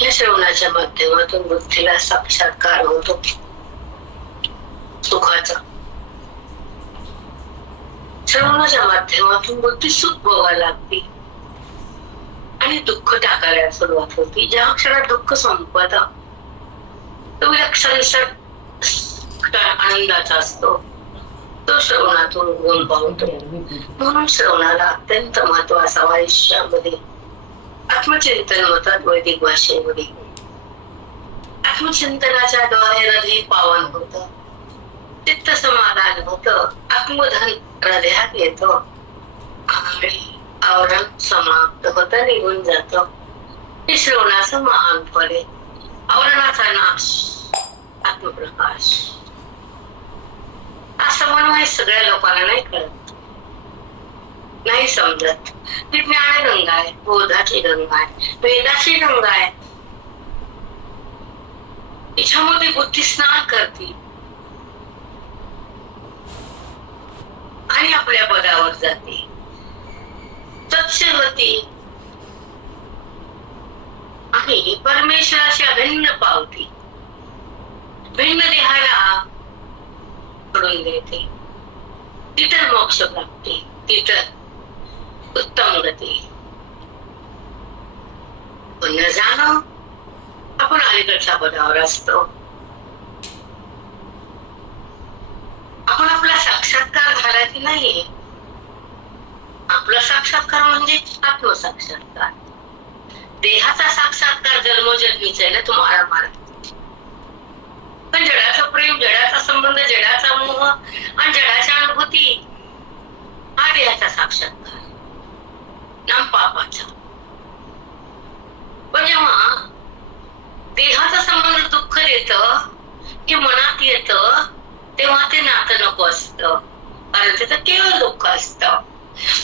या श्रवणाच्या माध्यमातून बुद्धीला साक्षात्कार होतो सुखाचा. श्रवणाच्या माध्यमातून बुद्धी सुख भोगायला लागते आणि दुःख टाकायला सुरुवात होती. ज्या क्षणात दुःख संपत तो विलक्षण आनंदाचा असतो, तो श्रवणातून गुण पावतो. म्हणून श्रवणाला अत्यंत महत्व असावं आयुष्यामध्ये. आत्मचिंतन म्हणतात वैदिक भाषेमध्ये. आत्मचिंतनाच्या द्वारे हृदय पावन होत, चित्त समाधान होत, आत्मधन हृदयात येत आणि आवरण समाप्त होत, निघून जात. हे श्रवणाचं महान फल आहे. आवरणाचा नाश, आत्मप्रकाश. असं म्हणून सगळ्या लोकांना नाही कळत, नाही समजत. ती ज्ञान गंगा आहे, बोधाची गंगा आहे, वेदाची गंगा आहे. तिच्यामध्ये बुद्धी स्नान करते आणि आपल्या पदावर जाते, स्वच्छ होती आणि परमेश्वराशी अभिन्न पावती. भिन्न देहाला पडून देते. तिथं मोक्ष प्राप्ती, तिथं उत्तम गती. पण न जाणं आपण अलीकडच्या पदावर असतो. आपण आपला साक्षात्कार झाला की नाही. आपला साक्षात्कार म्हणजे आत्मसाक्षात्कार. देहाचा साक्षात्कार जन्मोजन्मीचा आहे ना तुम्हाला मला. पण जडाचं प्रेम, जडाचा संबंध, जडाचा मोह आणि जडाच्या अनुभूती हा देहाचा साक्षात्कार, नाम पापाचा. पण जेव्हा देहाचा संबंध दुःख देत कि मनात येत, तेव्हा ते नातं नको असतं. कारण तिथं केवळ दुःख असतं,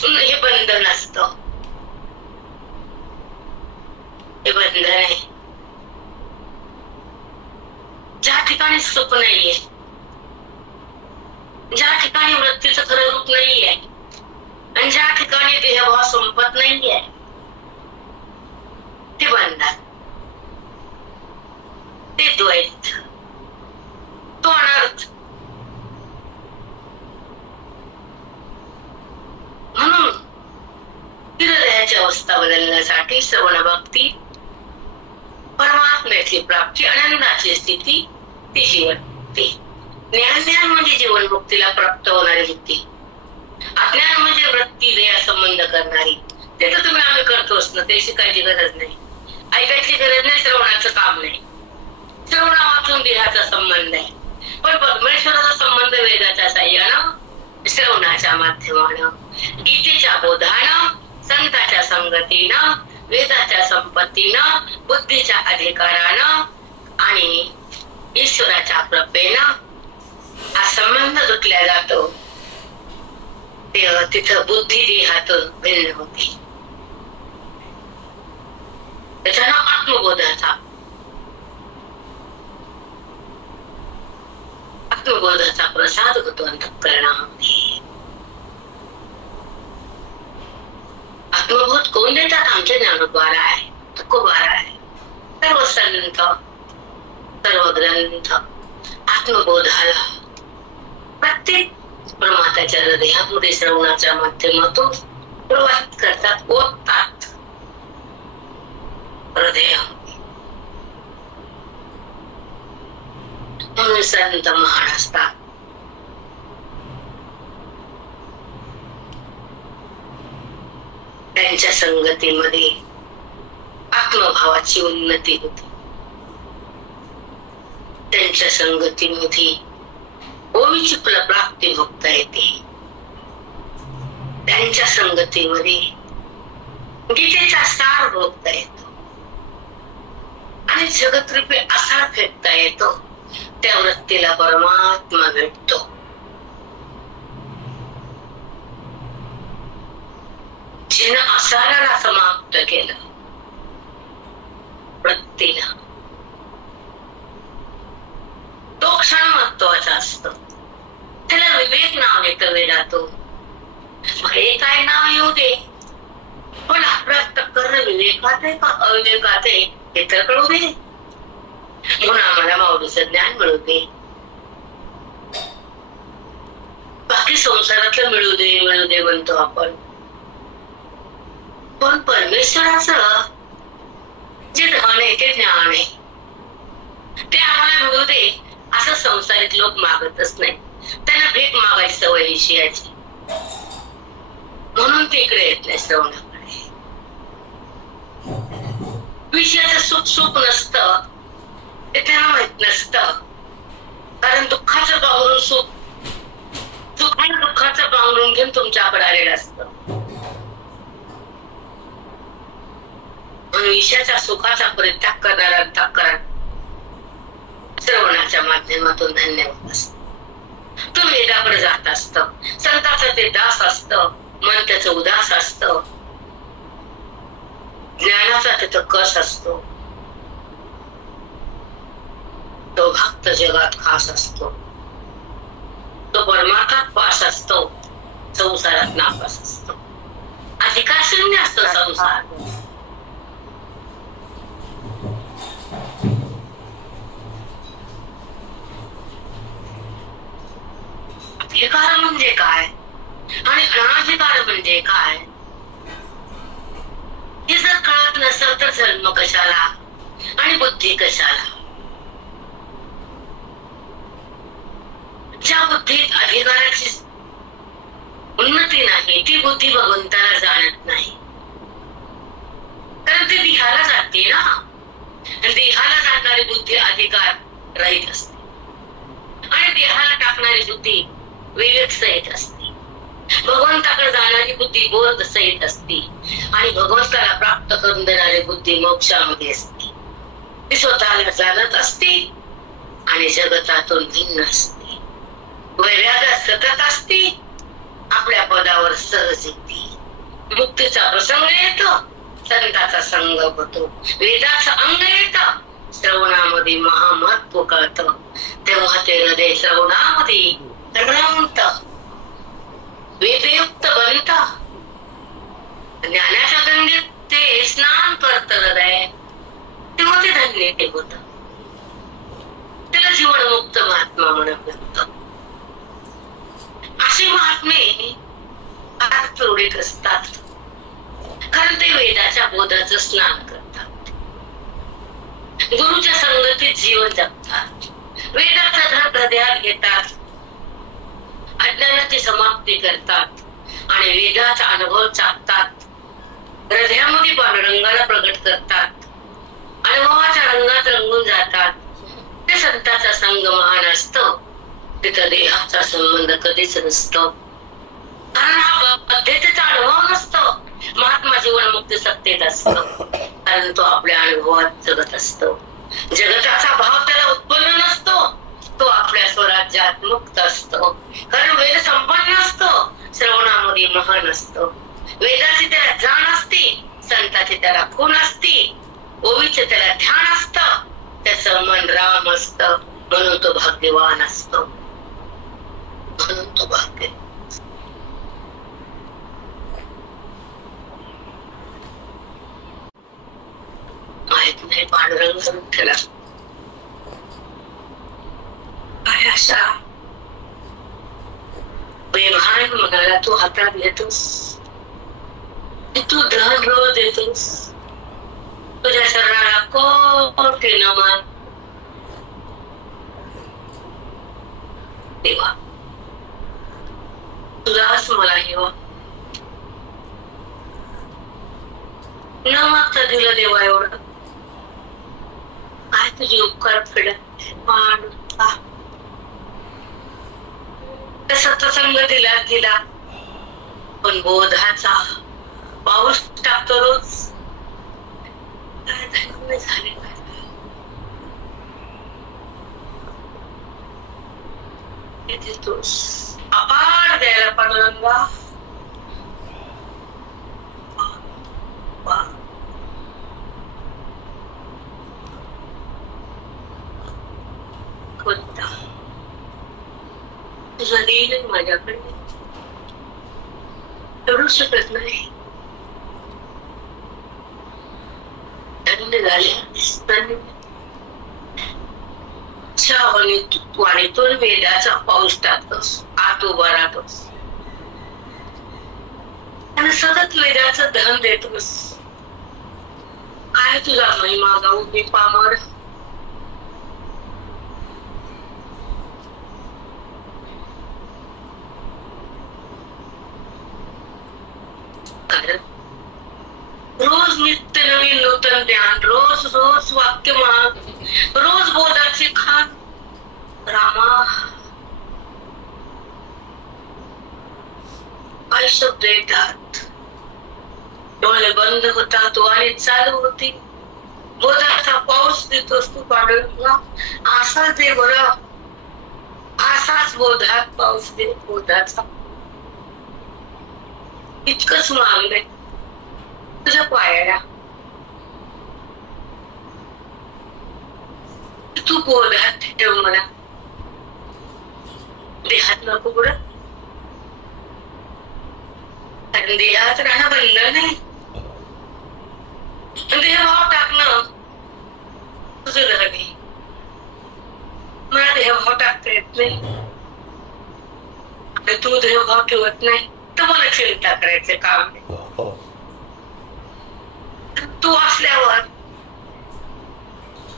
हे बंधन असतं. हे बंधन आहे. ज्या ठिकाणी सुख नाहीये, ज्या ठिकाणी वृत्तीचं खरं रूप नाहीये आणि ज्या ठिकाणी देहभाव संपत नाहीये, ते बंधन, ते द्वैत, तो अनर्थ. म्हणून हृदयाची अवस्था बदलण्यासाठी श्रवण भक्ती, परमात्म्याची प्राप्ती, आनंदाची स्थिती, ती जीवन मुक्ती. ज्ञान म्हणजे जीवन मुक्तीला प्राप्त होणारी वृत्ती. अज्ञान म्हणजे वृत्ती देह संबंध करणारी. ते तर तुम्ही आम्ही करतोच ना, ते शिकायची गरज नाही, ऐकायची गरज नाही, श्रवणाचं काम नाही. श्रवणावाचून देहाचा संबंध आहे, पण परमेश्वराचा संबंध वेदाच्या साह्यानं, श्रवणाच्या माध्यमानं, गीतेच्या बोधानं, संताच्या संगतीनं, वेदाच्या संपत्तीनं, बुद्धीच्या अधिकारानं आणि ईश्वराच्या कृपेनं हा संबंध तुटला जातो. तिथं बुद्धी देहातून भिन्न होती. त्याच्यानं आत्मबोधाचा प्रसाद होतो अंतःकरणामध्ये. आत्मबोध कोण देतात? आमचे ज्ञानोद्वार आहे, तुकोबार आहे. सर्व संत, सर्व ग्रंथ आत्मबोधाला प्रत्येक परमात्म्याच्या हृदयामध्ये श्रवणाच्या माध्यमातून प्रवाहित करतात, ओततात हृदय. म्हणून संत महान असतात. त्यांच्या संगतीमध्ये आत्मभावाची उन्नती होती. त्यांच्या संगतीमध्ये ओवीची प्राप्ती भोगता येते. त्यांच्या संगतीमध्ये गीतेचा सार भोगता येतो आणि जगतरूपी आसार फेकता येतो. त्या वृत्तीला परमात्मा भेटतो. जिनं आसाराला समाप्त केलं वृत्तीला, तो क्षण महत्वाचा असतो. त्याला विवेक नाव येतं वेदातून. हे काय नाव येऊ दे, पण आपला टक्कर विवेकात आहे का अविवेकात आहे हे तर कळू दे, म्हणून आम्हाला माऊलीचं ज्ञान मिळू दे. बाकी संसारातलं मिळू दे म्हणतो आपण, पण परमेश्वराचं जे धन आहे ते ज्ञान आहे ते आम्हाला मिळू दे असं संसारिक लोक मागतच नाही. त्यांना भीक मागायची सवय विषयाची, म्हणून ते इकडे येत नाही श्रवणाकडे. विषयाचं सुख सुख नसतं ते त्यांना माहित नसतं, कारण दुःखाचं पांघरून सुखाने दुःखाचं पांघरून घेऊन तुमच्याकडे आलेलं असतं. विषयाच्या सुखाचा परित्याग करणारा अंतःकरण श्रवणाच्या माध्यमातून धन्यवाद असत. तो वेदाकडे जात असत, संताचं ते दास असत, मन त्याचं उदास असत, ज्ञानाचा त्याचा कस असतो. तो भक्त जगात खास असतो, तो परमार्थात पास असतो, संसारात नापास असतो. अधिकार शून्य असतो संसार. अधिकार म्हणजे काय आणि अनाधिकार म्हणजे काय हे जर कळत नसेल तर जन्म कशाला आणि बुद्धी कशाला. ज्या बुद्धीत अधिकाराची उन्नती नाही ती बुद्धी भगवंताला जाणत नाही, कारण ती देहाला जाते ना. देहाला जाणारी बुद्धी अधिकार रहित असते आणि देहाला टाकणारी बुद्धी विवेक सहित असते. भगवंताकडे जाणारी बुद्धी बोध सहित असते आणि भगवंताला प्राप्त करून देणारी बुद्धी मोक्षामध्ये असते. ती स्वतःला जाणत असते आणि जगतातून भिन्न असते. वैराग्यात सतत असते, आपल्या पदावर सहज येते. मुक्तीचा प्रसंग येतो, संताचा संग होतो, वेदाचं अंग येतं, श्रवणामध्ये महामहत्व कळतं, तेव्हा ते हृदय श्रवणामध्ये रमत वेदयुक्त बनत. ज्ञानाच्या गंगेत ते स्नान करत हृदय, तेव्हा ते धन्य होत. त्याला जीवनमुक्त महात्मा म्हणत लागतं. असे महात्मे चोरीत असतात, कारण ते वेदाच्या बोधाचं स्नान करतात, गुरुच्या संगतीत जीवन जगतात, वेदाचा धन हृदयात घेतात, अज्ञानाची समाप्ती करतात आणि वेदाचा अनुभव चाकतात, हृदयामध्ये पांडुरंगाला प्रगट करतात, अनुभवाच्या रंगात रंगून जातात. ते संताचा संग महान असतो, तिथं देहाचा संबंध कधीच नसतो, कारण हा पद्धतीचा अनुभव नसतो. महात्मा जीवन मुक्ती सत्तेत असतो, कारण तो आपल्या अनुभवात जगत असतो. जगताचा भाव त्याला उत्पन्न नसतो, तो आपल्या स्वराज्यात मुक्त असतो, कारण वेद संपन्न असतो, श्रवणामध्ये महान असतो. वेदाची त्याला जाण असते, संताची त्याला खूण असते, ओवीचे त्याला ध्यान असत, त्याचं मन राम असत, म्हणून तो भाग्यवान असतो. म्हणून तो भाग्य माहित नाही पांडुरंग विठ्ठला काय अशा बेभान मनाला तू हातात घेतोस, तू धन रोज देतोस. तुझ्या शरीराला कोटी नमन देवा, तुलाच मला हेवा न मागता दिलं देवा. एवढं काय तुझे उपकार फेडत मांडता. सत्संग दिला पण बोधाचा पाऊस टाकतो रोज. काय धन्य झाले देतोस अपार द्यायला पांडुरंगा. कोणता तुझा देईल माझ्याकडे एवढू शकत नाही. थंड झाले वाणीतून वेदाचा पाऊस टाकतोस, आत उभा राहतोस आणि सतत वेदाचं धन देतोस. काय तुझा महिमा गाऊ मी पामर. रोज नित्य नवीन नूतन ज्ञान, रोज रोज वाक्य माग, रोज बोधाचे खान. रामा काय शब्द येतात, डोळे बंद होतात आणि चालू होती. बोधाचा पाऊस देतोस तू पांडुरंगा. असाच दे बरं, असाच बोधात पाऊस दे बोधाचा. इतकंच मागणे तुझ्या पायाला. तू बोधात ठेव मला, देहात नको बरं. कारण देहात राहणं बंधन नाही. देहभाव टाकणं तुझं घर नाही. मला देहभाव टाकता येत नाही. तू देहभाव ठेवत नाही तर मला चिंता करायचं काम नाही. तू असल्यावर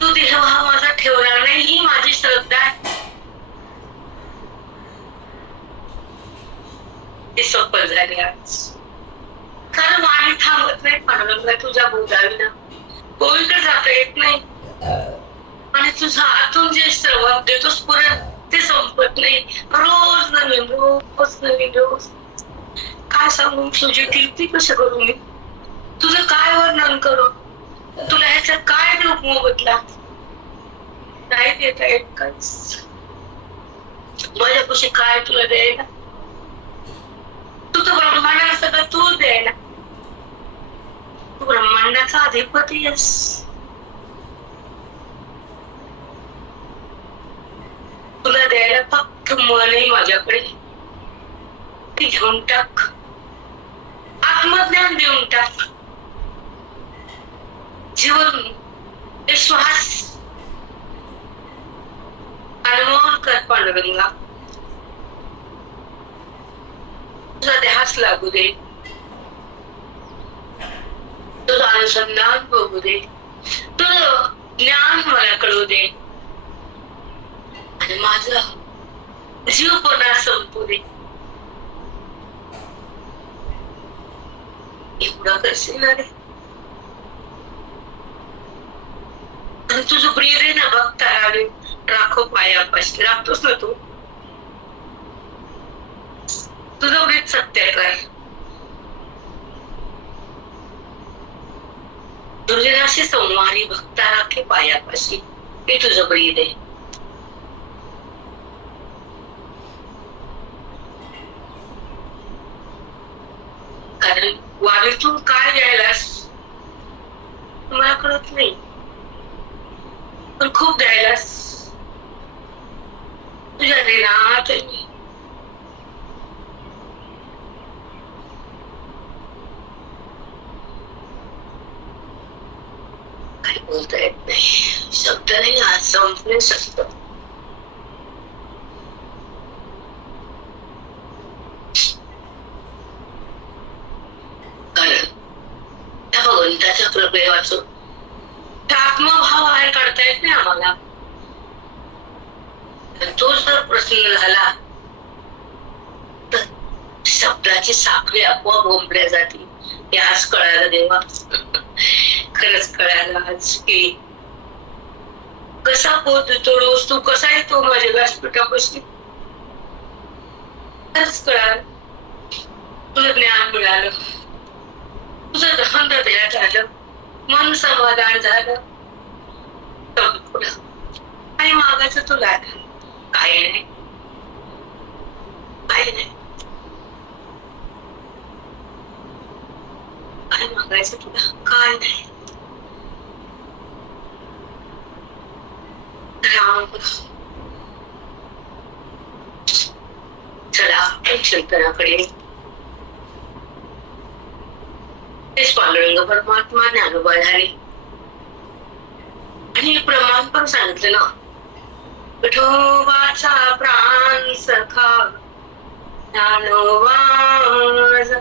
तू देहभाव माझा ठेवणार नाही ही माझी श्रद्धा आहे. ते सफल झाले आज. कारण वाणी थांबत नाही पांडुरंगा तुझ्या बोधाविना. कोणीकडे जाता येत नाही आणि तुझा आतून जे श्रवण देतोस परत ते संपत नाही. रोज नवीन, रोज नवीन, रोज. काय सांगू तुझी कीर्ती कसं करू मी, तुझं काय वर्णन करू, तुला ह्याचा काय रूप मोबदला नाही देता येत. काहीच माझ्यापाशी काय तुला द्यायला. तू तर ब्रह्मांडाला सगळं तूच द्यायला. तू ब्रह्मांडाचा अधिपती आहेस. तुला द्यायला फक्त मन आहे माझ्याकडे. ती घेऊन टाक. आत्मज्ञान देऊन टाक. जीवन विश्वास अनमोल कर पांडुरंगा. तुझा ध्यास लागू दे, तुझं अनुसंधान बघू दे, तुझं ज्ञान मला कळू दे आणि माझा जीवपणा संपू दे. एवढा करशील ना रे. आणि तुझं प्रिय ना बघता आले राखो पायापाशी. राखतोस ना तू. तुझं प्रीत सत्य कर. दुर्जनाशी संवारी भक्ता राखे पायापाशी. हे तुझं प्रिय आहे. कारण वारीतून काय द्यायलास मला कळत नाही, पण खूप द्यायलास. तुझ्या देण्यात मी काही बोलता येत नाही. शब्द नाही आज संपले शकत. त्या भगवंताच्या कृपे वाचून आत्मभाव बाहेर काढता येत नाही आम्हाला. तो जर प्रसन्न झाला तर शब्दाची साखळी आपोआप गोंबल्या जाते. हे आज कळायला देवा. खरंच कळायला आज की कसा पोत येतो रोज तू कसा येतो माझ्या व्यासपीठापासून. खरंच कळालं. तुझं ज्ञान मिळालं, तुझं धन देण्यात आलं, मन समाधान झालं. काही मागायचं तुला काही नाही, काही नाही. काय मागायचं तुला काय नाही. चला शंकराकडे. तेच पांडुरंग परमात्मा ज्ञानोबा झाले. हे प्रमाण पण सांगितलं ना, विठोबाचा प्राण सखा ज्ञानोबा माझा,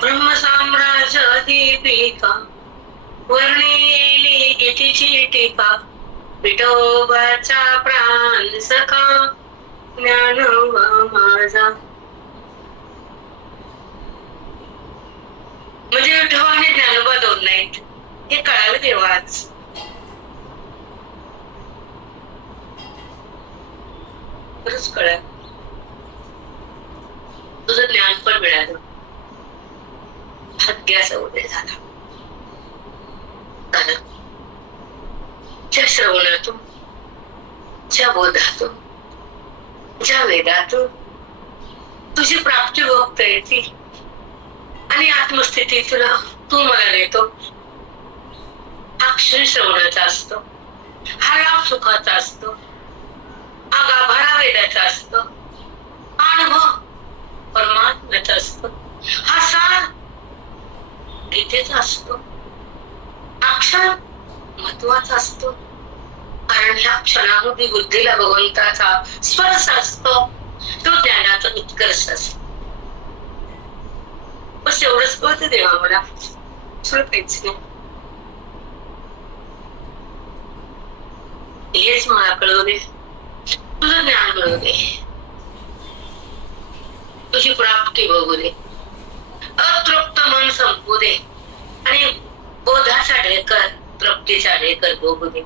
ब्रह्मसाम्राज्य दीपिका वर्णिली गीतीची टीका, विठोबाचा प्राण सखा ज्ञानोबा माझा. म्हणजे विठोबा आणि ज्ञानोबा दोन नाहीत हे कळालं तेव्हाच. खरंच कळलं, तुझं ज्ञान पण मिळालं, भाग्याचा उदय झाला. ज्या श्रवणातून, ज्या बोधातून, ज्या वेदातून तुझी प्राप्ती भोगता येते आणि आत्मस्थिती तुला तू मला देतो. हा क्षण श्रवणाचा असतो, हा लाभ सुखाचा असतो, हा गाभारा वेदाचा असतो, हा अनुभव परमात्म्याचा असतो, हा सार गीतेचा असतो. हा क्षण महत्वाचा असतो कारण ह्या क्षणामध्ये बुद्धीला भगवंताचा स्पर्श असतो, तो ज्ञानाचा उत्कर्ष असतो. बस एवढंच कळतं देवा मला, काहीच नाही. हेच मला कळू दे, तुझं ज्ञान कळू दे, तुझी प्राप्ती बघू दे, अतृप्त मन संपू दे आणि बोधाचा ढेकर, तृप्तीचा ढेकर बघू दे.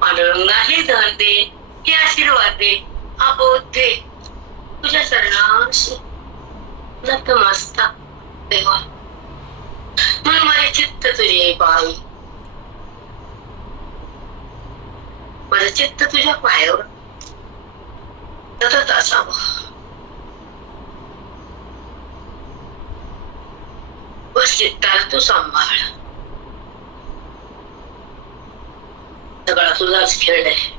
पांडुरंगा हे धन दे, हे आशीर्वाद दे, हा बोध दे, तुझ्या चरणांशी नतमस्तक देवा. म्हणून माझे चित्त तुझे पायी, माझं चित्त तुझ्या पायावर सतत असावं. बस चित्ताला तू सांभाळ, सगळा तुझाच खेळ आहे,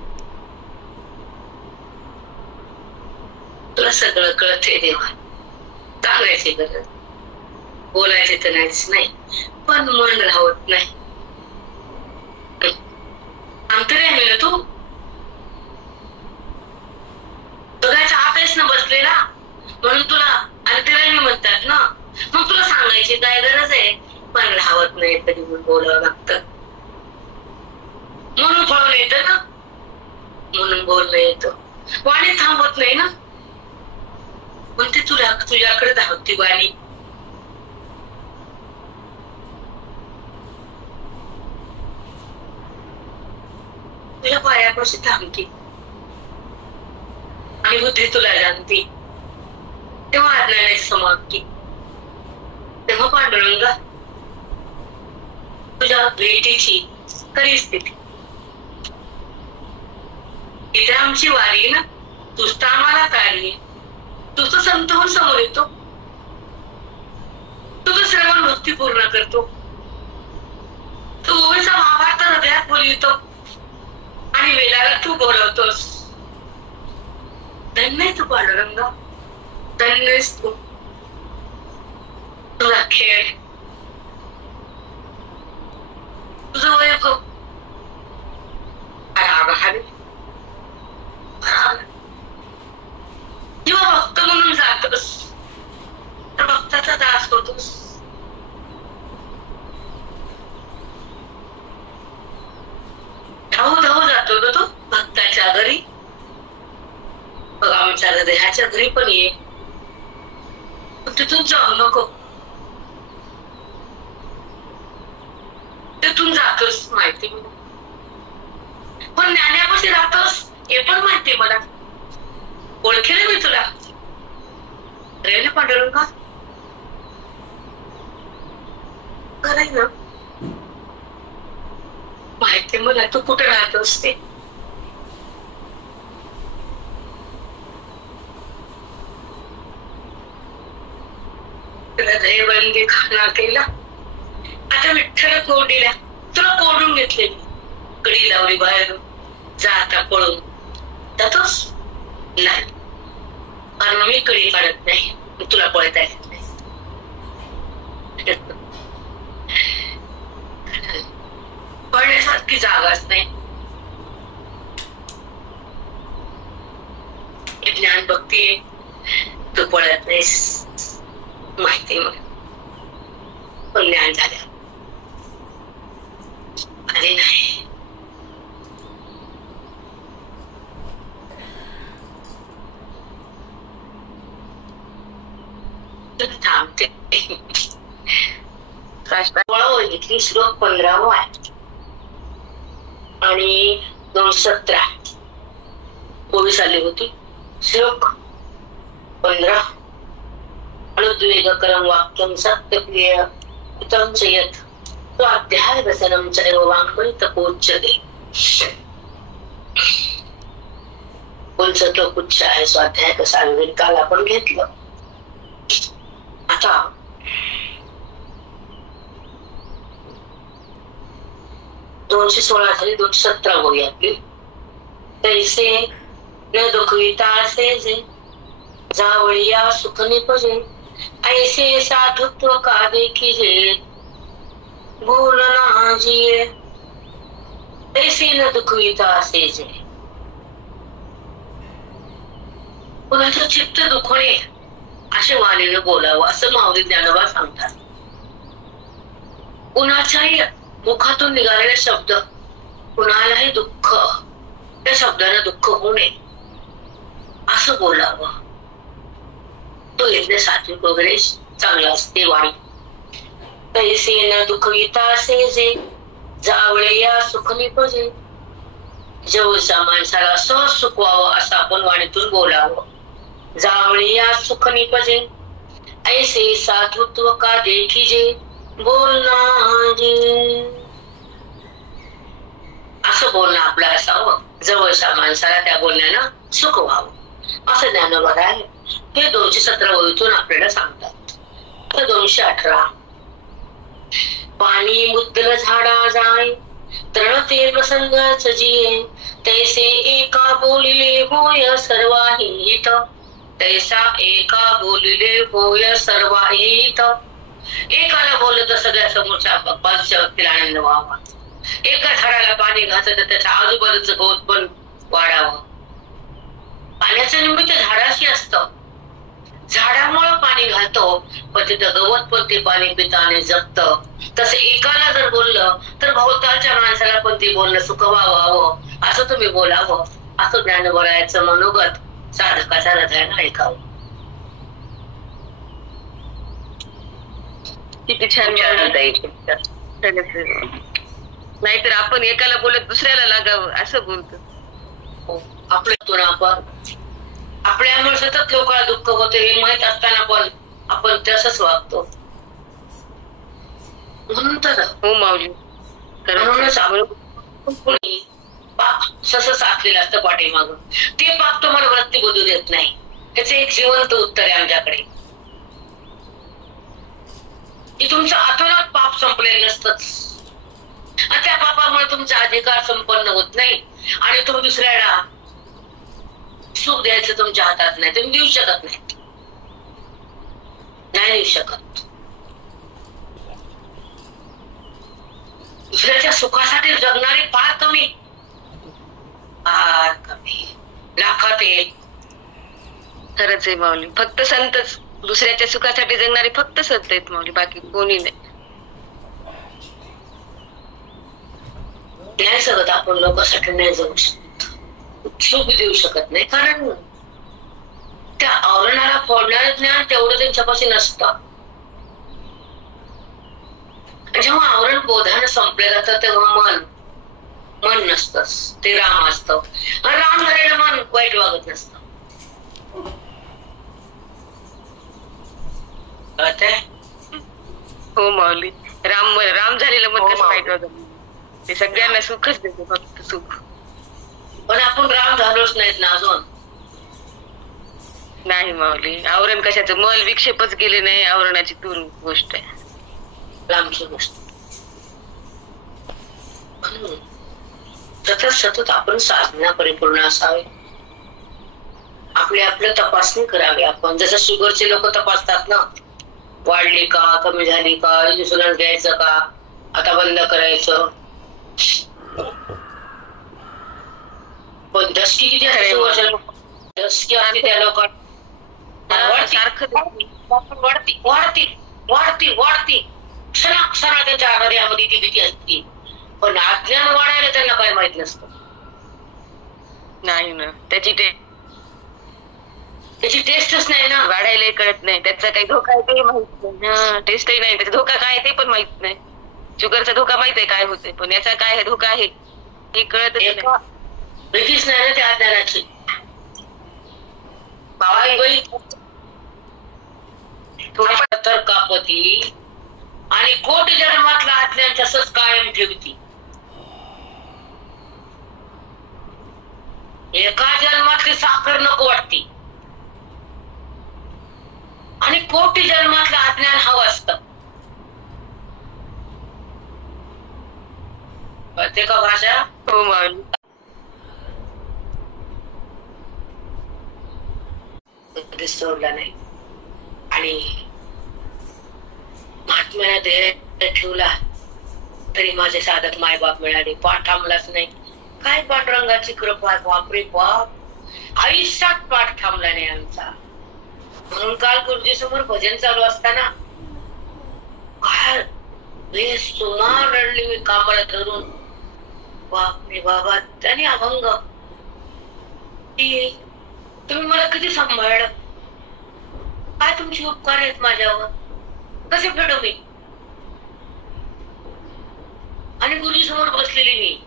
तुला सगळं कळते देवा. सांगायची गरज, बोलायचे तर नाहीच नाही, पण मन राहत नाही. अंतर्यामी ना तू, बघायच्या आताच ना बसलेला, म्हणून तुला अंतर्यामी म्हणतात ना. मग तुला सांगायची काय गरज आहे, पण राहत नाही, कधी बोलावं लागतं. म्हणून फळून येतं ना, म्हणून बोलणं येतं. वाणी थांबत नाही ना, म्हणते तुला तुझ्याकडे धावती वाणी. तुझ्या पायापाशी थांबती आणि बुद्धी तुला जाणती, तेव्हा अज्ञानाची समाप्ती. तेव्हा पांडुरंगा तुझ्या भेटीची खरी स्थिती. इथे आमची वारी ना, तूच तर आम्हाला कार्य, तूच तर संत होऊन समोर येतो, तू तर श्रवण भक्ती पूर्ण करतो, तू ओळीचा भावार्थ हृदयात बोलवितो आणि वेदाला तू बोलवतोस. धन्य तू पांडुरंगा, धन्यस तू. तुझा खेळ, तुझं वैभव जेव्हा भक्त म्हणून जातोस तर भक्ताचा दास होतोस. धावू धावू जातो ना तो भक्ताच्या घरी. बघ आमच्या हृदयाच्या घरी पण ये, तिथून जाऊ नको, तिथून जातोस माहिती मला, पण ज्ञानापाशी राहतोस हे पण माहिती मला. ओळखेल मी तुला, रेल्वे पांडुरंगा खरंय ना, माहिती मला तू कुठे राहतोस ते. तुला दहीबंदी खाना केला, आता विठ्ठल कोरडीला तुला कोरून घेतले, कडी लावली बाहेर, जा आता पळून. जातोस नाही, कारण मी कडी काढत नाही, तुला पळता येत नाही. नक्की जागाच नाही. ज्ञान भक्ती तू पळत नाहीस माहिती मला, पण ज्ञान झाल्या आले नाही. थांबते. घेतली श्लोक 15 आहे आणि 217 24 आली होती. श्लोक 15 अनुद्वेगकरं वाक्यं सत्यप्रिय हितं च यत् स्वाध्याय व्यसनं च एव वाङ्मयी तपोच्यते. पुढचा श्लोक उच्च आहे. स्वाध्याय कसा विवेक काल आपण घेतलं. आता 216 झाली. 217 होऊया आपली. तैसे न दुखविता असे जे जावळिया सुख निपजे ऐसे साधुत्व का देखिजे बोलना जिये. तैसे न दुखविता असे जे कुणाचं चित्त दुखणे असे वाणीनं बोलावं असं माऊली ज्ञानोबा सांगतात. कुणाच्याही मुखातून निघालेले शब्द कुणालाही दुःख, त्या शब्दाला दुःख होऊ नये असं बोलावं. तो यज्ञ सात्विक वगैरे चांगला असते वाणी. तैसे न दुखविता असे जे जावळे या सुख निपजे. जवळच्या माणसाला सहज सुखवावं असं आपण वाणीतून बोलावं. जावळे या सुख निपजे ऐसे साधुत्व का देखिजे बोलना असं बोलणं आपलं असावं. जवळच्या माणसाला त्या बोलण्यानं सुख व्हावं असं ज्ञानोबा आहे. हे 217 वहीतून आपल्याला सांगतात. 218 पाणी मुद्दल झाडा जाय तृणते प्रसंगच जिये तैसे एका बोलिले होय सर्वाहित. तैसा एका बोलिले होय सर्वाहित. एकाला बोललं तर सगळ्या समोरच्या बाजूच्या व्यक्तीला आनंद व्हावा. एका झाडाला पाणी घातलं तर त्याच्या आजूबाजूचं गवत पण वाढावं. पाण्याचं निमित्त झाडाशी असतं. झाडामुळे पाणी घालतो पण तिथं गवत पण ते पाणी पितं आणि जगतं. तसं एकाला जर बोललं तर भोवतालच्या माणसाला पण ते बोलणं सुखवा व्हावं असं तुम्ही बोलावं असं ज्ञानोबरायाचं मनोगत साधकाच्या हृदयानं ऐकावं. किती छान नाहीतर आपण एकाला बोलत दुसऱ्याला लागावं असं बोलतो. आपल्यातून आपण आपल्यामुळे सतत लोकांना दुःख होते हे माहित असताना पण आपण तसंच वागतो. म्हणून तर हो माऊली. म्हणूनच कोणी पाप सस साचलेलं असतं पाठीमाग. ते पाप तुम्हाला वृत्ती बदलू देत नाही. त्याचे एक जिवंत उत्तर आहे आमच्याकडे की तुमचं अतोनात पाप संपलेलं नसतंच. आणि त्या पापामुळे तुमचा अधिकार संपन्न होत नाही आणि तुम्ही दुसऱ्याला सुख द्यायचं तुमच्या हातात नाही. तुम्ही देऊ शकत नाही. नाही देऊ शकत. दुसऱ्याच्या सुखासाठी जगणारे फार कमी लाखात एक. खरंच आहे माऊली. फक्त संतच दुसऱ्याच्या सुखासाठी जगणारे फक्त संत आहेत माऊली, बाकी कोणी नाही. नाही सगळं आपण लोकांसाठी नाही जगू शकत, सुख देऊ शकत नाही. कारण त्या आवरणाला फोडणारं ज्ञान तेवढं त्यांच्यापाशी नसतं. जेव्हा आवरण बोधानं संपलं जातं तेव्हा मन नसतंच, ते राम असतं. आणि राम झालेलं मन वाईट वागत नसतं. हो माऊली. राम झालेलं मन कसं वाईट वागत नाही. ते सगळ्यांना सुखच देते, फक्त सुख. पण आपण राम झालोच नाहीत ना अजून. नाही माऊली. आवरण कशाचं मल विक्षेपच गेले नाही. आवरणाची दूर गोष्ट आहे, लांबची गोष्ट. सतत आपण साधना परिपूर्ण असावे. आपलं तपासणी करावी. आपण जसं शुगरचे लोक तपासतात ना, वाढली का, कमी झाली का, इन्शुरन्स घ्यायचं का, आता बंद करायचं. पण दशकी किती असते दशकी असते त्या लोकांना वाढती वाढती वाढती वाढती क्षणा त्यांच्या हृदयामध्ये ती भीती असते. पण अज्ञान वाढायला त्यांना काय माहित नसतं. नाही ना, त्याची टेस्टच नाही ना, वाढायला कळत नाही. त्याचा काही धोका आहे ते माहित नाही. टेस्टही नाही, त्याचा धोका काय ते पण माहित नाही. शुगरचा धोका माहित आहे काय होते, पण याचा काय धोका आहे हे कळतच नाही. भीतीच नाही ना त्या अज्ञानाची. थोडा तर कापती आणि कोटी जन्मातला अज्ञान तसंच कायम ठेवती. एका जन्मातली साखर नको वाटती आणि कोटी जन्मातलं अज्ञान हवं असतं. कळते का भाषा? हो माऊली. कधी सोडला नाही. आणि महात्म्याने धैर्य ठेवला तरी माझे साधक मायबाप मिळाले. पाठ थांबलाच नाही. काय पांडुरंगाची कृपा, बापरे बाप, आयुष्यात पाठ थांबला नाही आमचा. म्हणून काल गुरुजी समोर भजन चालू असताना काय बेसुमार रडली मी कामाला धरून. बापरे बाबा, त्याने अभंग, तुम्ही मला किती सांभाळलं, काय तुमचे उपकार आहेत माझ्यावर, कसे फेडू मी. आणि गुरुजी समोर बसलेली मी,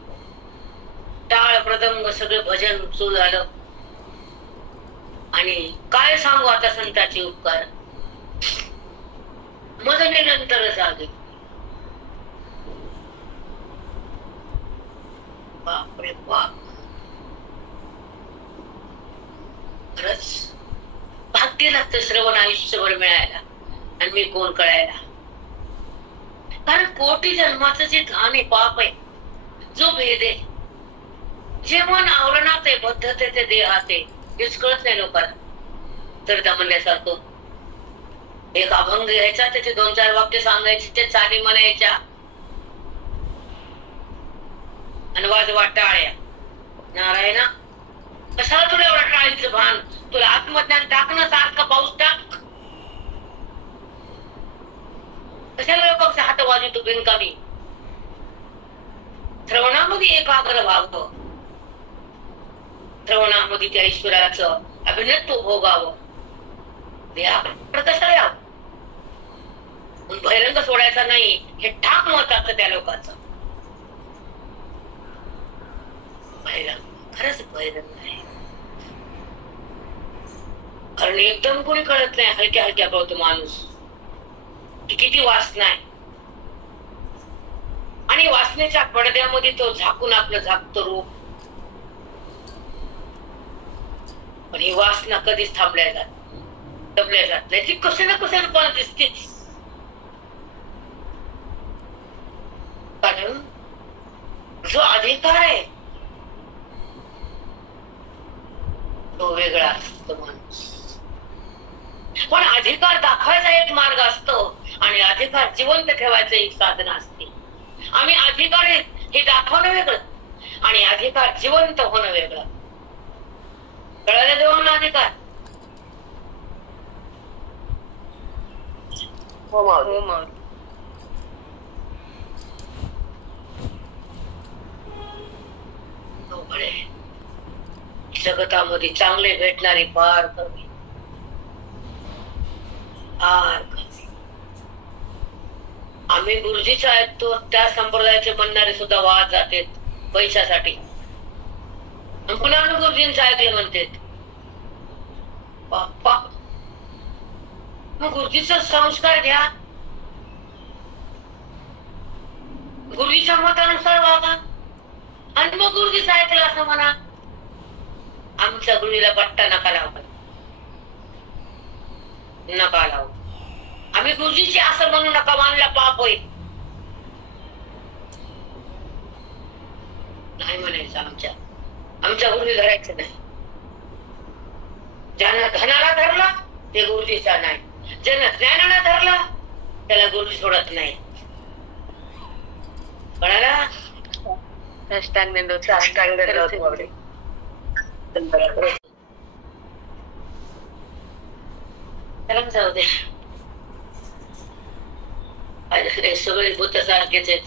टाळ प्रदंग सगळं भजन सुरू झालं. आणि काय सांगू आता संतांचे उपकार. मदने नंतर जागे. बापरे बाप, खरंच भाग्य लागतं श्रवण आयुष्यभर मिळायला. आणि मी कोण कळायला. कारण कोटी जन्माचं जे घाण आहे, पाप आहे, जो भेद आहे, जे मन आवरणात आहे, बद्धते ते देहात आहे, हेच कळत नाही लोकांना. तर त्या म्हणण्यासारखं एक अभंग घ्यायचा, त्याचे 2-4 वाक्य सांगायचे, ते चाली म्हणायच्या आणि वाजवा टाळ्या. नारायणा, कशाला तुला एवढं टाळीचं भान, तुला आत्मज्ञान टाकणं, सारखं पाऊस टाक. कशाला पक्ष हात वाजू तू बिनकामी. श्रवणामध्ये एकाग्र व्हावं, श्रवणामध्ये त्या ईश्वराचं अभिनत्व भोगावं. देहाकडे कशाला यावं, बहिरंग सोडायचा नाही, हे ठाक मत असतं त्या लोकांचं. बहिरंग खरंच बहिरंग आहे. कारण एकदम कोणी कळत नाही, हलक्या हलक्या कळतो माणूस की किती वासना आहे. आणि वासनेच्या पडद्यामध्ये तो झाकून आपलं झाकतो रूप. पण ही वासना कधीच थांबल्या जात नाही. ती कशा ना कशा रूपाने दिसतेच. कारण जो अधिकार आहे तो वेगळा असतो माणूस. पण अधिकार दाखवायचा एक मार्ग असतो आणि अधिकार जिवंत ठेवायचं एक साधन असते. आम्ही अधिकार हे दाखवणं वेगळं आणि अधिकार जिवंत होणं वेगळं. कळायला देवांना अधिकार. हो माऊली. जगतामध्ये चांगले भेटणारी फार कमी, फार कमी. आम्ही गुरुजीचा ऐकतो, त्या संप्रदायाचे म्हणणारे सुद्धा वाद जाते पैशासाठी. पुन्हा गुरुजींचं ऐकलं म्हणते. मग गुरुजीचा संस्कार घ्या, गुरुजीच्या मतानुसार वागा आणि मग गुरुजीचं ऐकलं असं म्हणा. आमच्या गुरुजीला पट्टा नका लावू, नका लावू. आम्ही गुरुजीचे असं म्हणू नका, मानला पाप होईल नाही म्हणायचं. आमच्या गुरुजी धरायचं नाही. ज्यानं धनाला धरला ते गुरुजीचा नाही, ज्यानं ज्ञानाला धरला त्याला गुरुजी सोडत नाही. कळाला? साष्टांग दंडवत. साष्टांग दंडवत माऊली. त्याला जाऊ दे, हे सगळे भूत सारखेच आहेत.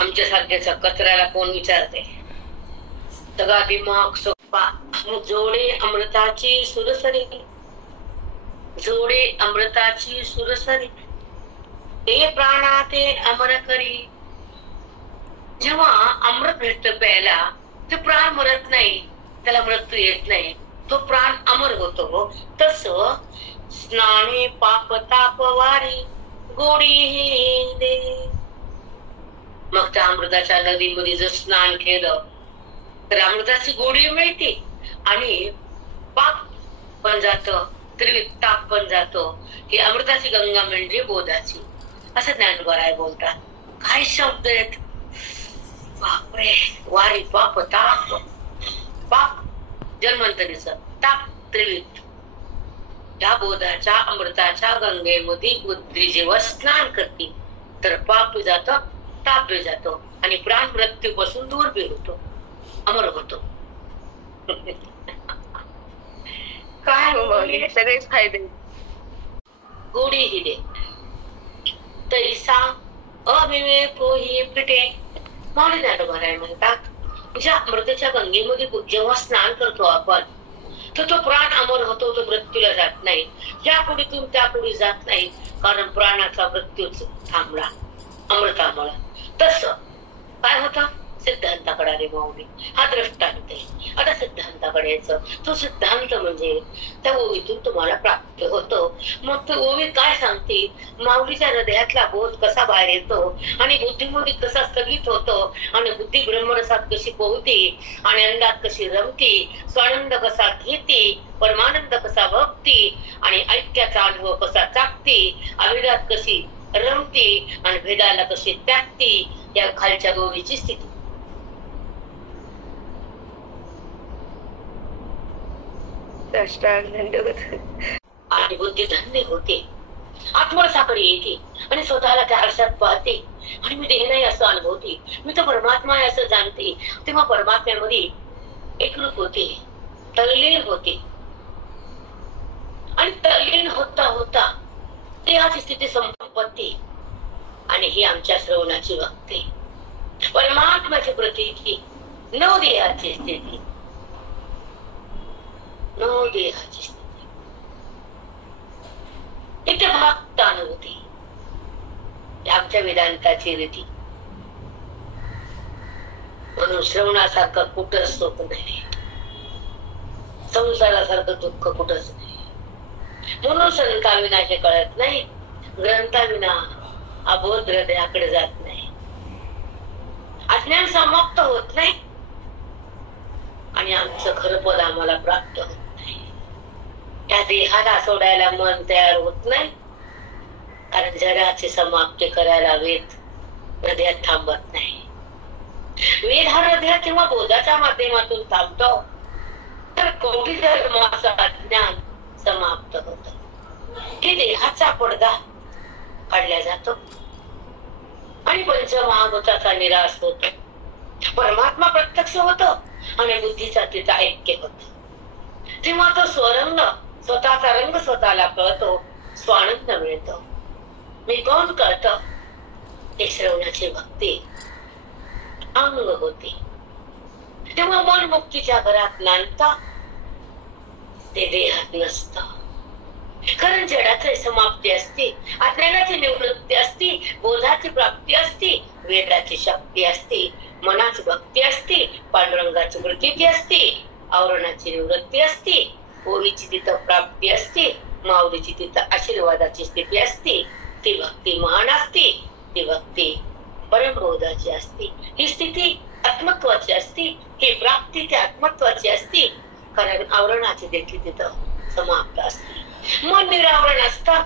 आमच्या सारख्याचा कचऱ्याला कोण विचारते. सगळा दिमाग सोपा. जोडे अमृताची सुरसरी, जोडे अमृताची सुरसरी, ते प्राणा ते अमर करी. जेव्हा अमृत भेटतं प्यायला, ते प्राण मरत नाही, त्याला मृत्यू येत नाही, तो प्राण अमर होतो. तस स्नाने पाप ताप वारी, गोडी हे दे. मग त्या अमृताच्या नदीमध्ये जर स्नान केलं तर अमृताची गोडी मिळते आणि पाप पण जात, त्रिविताप पण जातो. ही अमृताची गंगा म्हणजे बोधाची, असं ज्ञानोबा बोलतात. काय शब्द आहेत बापरे. वारी पाप ताप, पाप जन्मंतरीच, ताप त्रिवित. या बोधाच्या अमृताच्या गंगेमध्ये बुद्धी जेव्हा स्नान करते तर पाप जात, ताप जातो आणि प्राण मृत्यू पासून दूर बी होतो, अमर होतो. काय सगळेच फायदे. गोडी हि दे तैसा अविवेको हि पिटे. माऊली ज्ञानोबा म्हणतात ज्या अमृताच्या गंगेमध्ये जेव्हा स्नान करतो आपण तर तो प्राण अमर होतो, तो मृत्यूला जात नाही. या पुढीतून त्या पुढे जात नाही, कारण प्राणाचा मृत्यूच थांबला अमृतामुळे. तस काय होतं सिद्धांताकडे रे माऊली. हा दृष्टांत आहे. आता सिद्धांताकडे यायचं. तो सिद्धांत म्हणजे त्या ओवीतून तुम्हाला प्राप्त होतो. मग ते ओवी काय सांगते, माऊलीच्या हृदयातला बोध कसा बाहेर येतो आणि बुद्धीमध्ये कसा स्थगित होतो आणि बुद्धी ब्रह्मरसात कशी पोहते आणि अंदात कशी रमते, स्वानंद कसा घेते, परमानंद कसा भक्ती आणि ऐक्याचा अनुभव कसा चाकते, अविरात कशी रमते आणि भेदाला कशी त्यागते, या खालच्या गोवीची स्थिती. आणि बुद्धी धन्य होते, आत्मरसाकडे येते आणि स्वतःला त्या आरशात पाहते आणि मी देह नाही असं अनुभवते, मी तर परमात्मा आहे असं जाणते. तेव्हा परमात्म्यामध्ये एकरूप होते, तल्लीन होते आणि तल्लीन होता होता देहाची स्थिती संपत्ती. आणि ही आमच्या श्रवणाची भक्ती, परमात्म्याची प्रतीची न देहाची स्थिती, न देहाची स्थिती. इथे भक्त अनुभूती आमच्या वेदांताची रीती. म्हणून श्रवणासारखं कुठंच सुख नाही, संसारासारखं दुःख कुठंच नाही. म्हणून संताविना हे कळत नाही, ग्रंथाविना अबोध हृदयाकडे जात नाही, अज्ञान समाप्त होत नाही आणि आमचं खरं पद आम्हाला प्राप्त होत नाही. या देहाला सोडायला मन तयार होत नाही, कारण जगाची समाप्ती करायला वेद हृदयात थांबत नाही. वेद हा हृदयात किंवा बोधाच्या माध्यमातून थांबतो तर कोटी जन्माचं अज्ञान समाप्त होत. हे देहाचा पडदा काढला जातो आणि पंचमहाभूताचा निराश होतो. परमात्मा प्रत्यक्ष होतो आणि बुद्धीचा तिचा ऐक्य होत. तेव्हा तो स्वरंग, स्वतःचा रंग स्वतःला कळतो, स्वानंद मिळतो. मी कोण कळत, हे श्रवणाची भक्ती अंग होती. तेव्हा मन मुक्तीच्या घरात नांदता, ते देहात नसत. कारण जडाची समाप्ती असते, अज्ञानाची निवृत्ती असते, बोधाची प्राप्ती असते, वेदाची शक्ती असते, मनाची भक्ती असते, पांडुरंगाची प्रतीती असते, आवरणाची निवृत्ती असते, ओवीची तिथं प्राप्ती असते, माऊलीची तिथं आशीर्वादाची स्थिती असते. ती भक्ती महान असते, ती भक्ती परमबोधाची असते. ही स्थिती आत्मत्वाची असते, ही प्राप्ती त्या आत्मत्वाची असते. कारण आवरणाची देखील तिथं समाप्त असते. मन निरावरण असतं,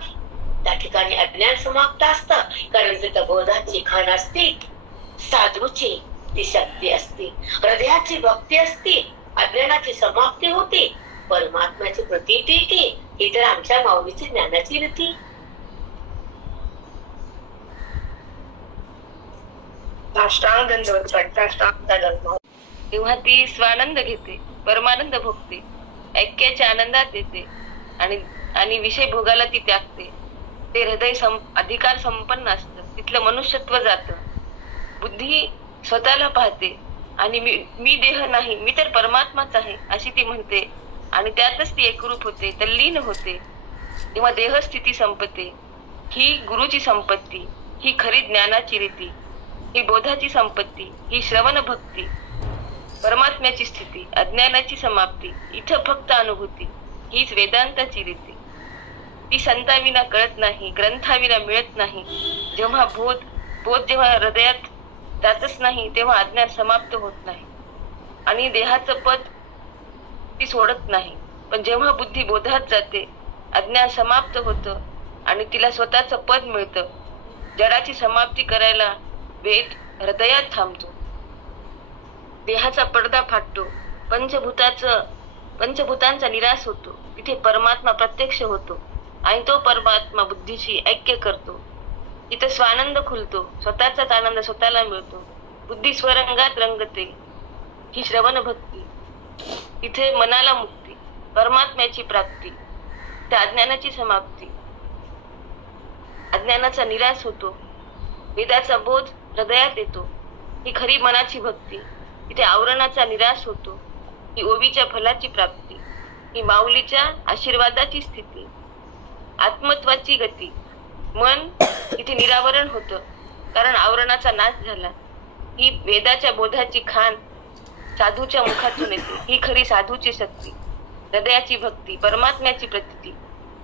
त्या ठिकाणी अज्ञान समाप्त असतं, कारण तिथं बोधाची खाण असते, साधूची ती शक्ती असते, हृदयाची भक्ती असते, अज्ञानाची समाप्ती होते, परमात्म्याची प्रतीती येते. ही तर आमच्या माऊलीची ज्ञानाची रीती. साष्टांग दंडवत साष्टांग दंडवत. तेव्हा ती स्वानंद घेते, परमानंद भोगते, ऐक्याच्या आनंदात येते आणि विषय भोगाला ती त्यागते. ते हृदय अधिकार संपन्न असतं, तिथलं मनुष्यत्व जातं. बुद्धी स्वतःला पाहते आणि मी देह नाही, मी तर परमात्माच आहे अशी ती म्हणते आणि त्यातच ती एकरूप होते, तल्लीन होते. तेव्हा देहस्थिती संपते. ही गुरुची संपत्ती, ही खरी ज्ञानाची रीती, ही बोधाची संपत्ती, ही श्रवण भक्ती, परमात्म्याची स्थिती, अज्ञानाची समाप्ती, इथं फक्त अनुभूती, हीच वेदांताची रीती. ती संताविना कळत नाही, ग्रंथाविना मिळत नाही. जेव्हा बोध जेव्हा हृदयात जातच नाही तेव्हा अज्ञान समाप्त होत नाही आणि देहाचं पद ती सोडत नाही. पण जेव्हा बुद्धी बोधात जाते अज्ञान समाप्त होतं आणि तिला स्वतःचं पद मिळतं. जडाची समाप्ती करायला वेद हृदयात थांबतो. देहाचा पडदा फाटतो, पंचभूतांचा निराश होतो. तिथे परमात्मा प्रत्यक्ष होतो आणि तो परमात्मा बुद्धीशी ऐक्य करतो. तिथे स्वानंद खुलतो, स्वतःचाच आनंद स्वतःला मिळतो. बुद्धी स्वरंगात रंगते, ही श्रवण भक्ती. तिथे मनाला मुक्ती, परमात्म्याची प्राप्ती, त्या अज्ञानाची समाप्ती, अज्ञानाचा निराश होतो. वेदाचा बोध हृदयात येतो, ही खरी मनाची भक्ती. तिथे आवरणाचा निराश होतो, ही ओवीच्या फलाची प्राप्ती, ही माऊलीच्या आशीर्वादाची स्थिती, आत्मत्वाची गती. मन इथे निरावरण होतं कारण आवरणाचा नाश झाला. ही वेदाच्या बोधाची खाण साधूच्या मुखातून येते, ही खरी साधूची शक्ती, हृदयाची भक्ती, परमात्म्याची प्रतीती,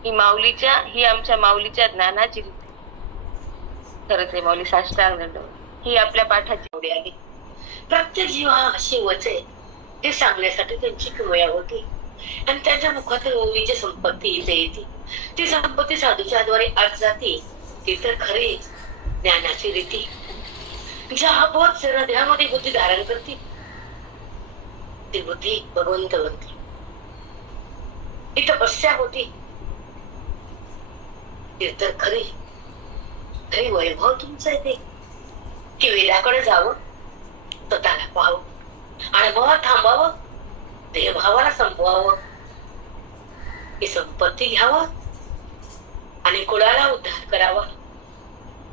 ही आमच्या माऊलीच्या ज्ञानाची रीती. खरंच आहे माऊली साष्टांग दंडवत ही आपल्या पाठाची एवढी आली. प्रत्येक जीव हा अशी वचे हे सांगण्यासाठी त्यांची किमया होती आणि त्यांच्या मुखातील ओवीची संपत्ती इथे येते. ती संपत्ती साधूच्या द्वारे आज जाते. ती तर खरीच ज्ञानाची रीती. ज्या बोध हृदयामध्ये बुद्धी धारण करते ती बुद्धी भगवंत बनते. ती तपस्या होती. ती तर खरी वैभव तुमचं येते की वेदाकडे जावं, स्वतःला पाहावं आणि मग थांबावं, देहभावाला संपवावं. ही संपत्ती घ्यावं आणि कुळाला उद्धार करावा.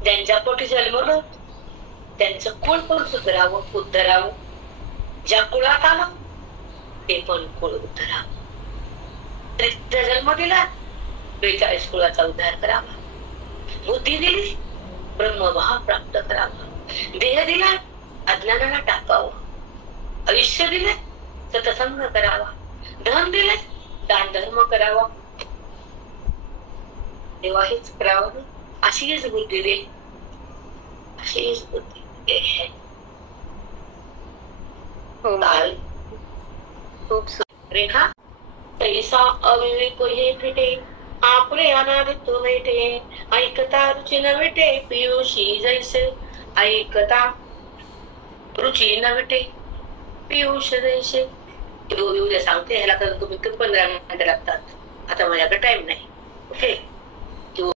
ज्यांच्या पोटी जन्मलं त्यांचं कुळ पण सुधारावं, उद्धरावं. ज्या कुळात आलं ते पण कुळ उद्धरावं. जन्म दिला 42 कुळाचा उद्धार करावा. बुद्धी दिली ब्रह्मभाव प्राप्त करावा. देह दिला अज्ञानाला टाकावं. आयुष्य दिले सत्संग करावा. धन दिले दान धर्म करावा. तेव्हा हेच करावं. अशीच बुद्धी दे, अशीच बुद्धी दे. रेखा तैसा अविवेक हे फिटे, आपले अनादित्व वेटे. ऐकता रुची न विटे, पियुषी जैसे. ऐकता रुची न विटे, पियुष जैसे. उद्या सांगते ह्याला तर तुम्ही 15 मिनिटं लागतात. आता माझ्याकडे टाइम नाही. ओके.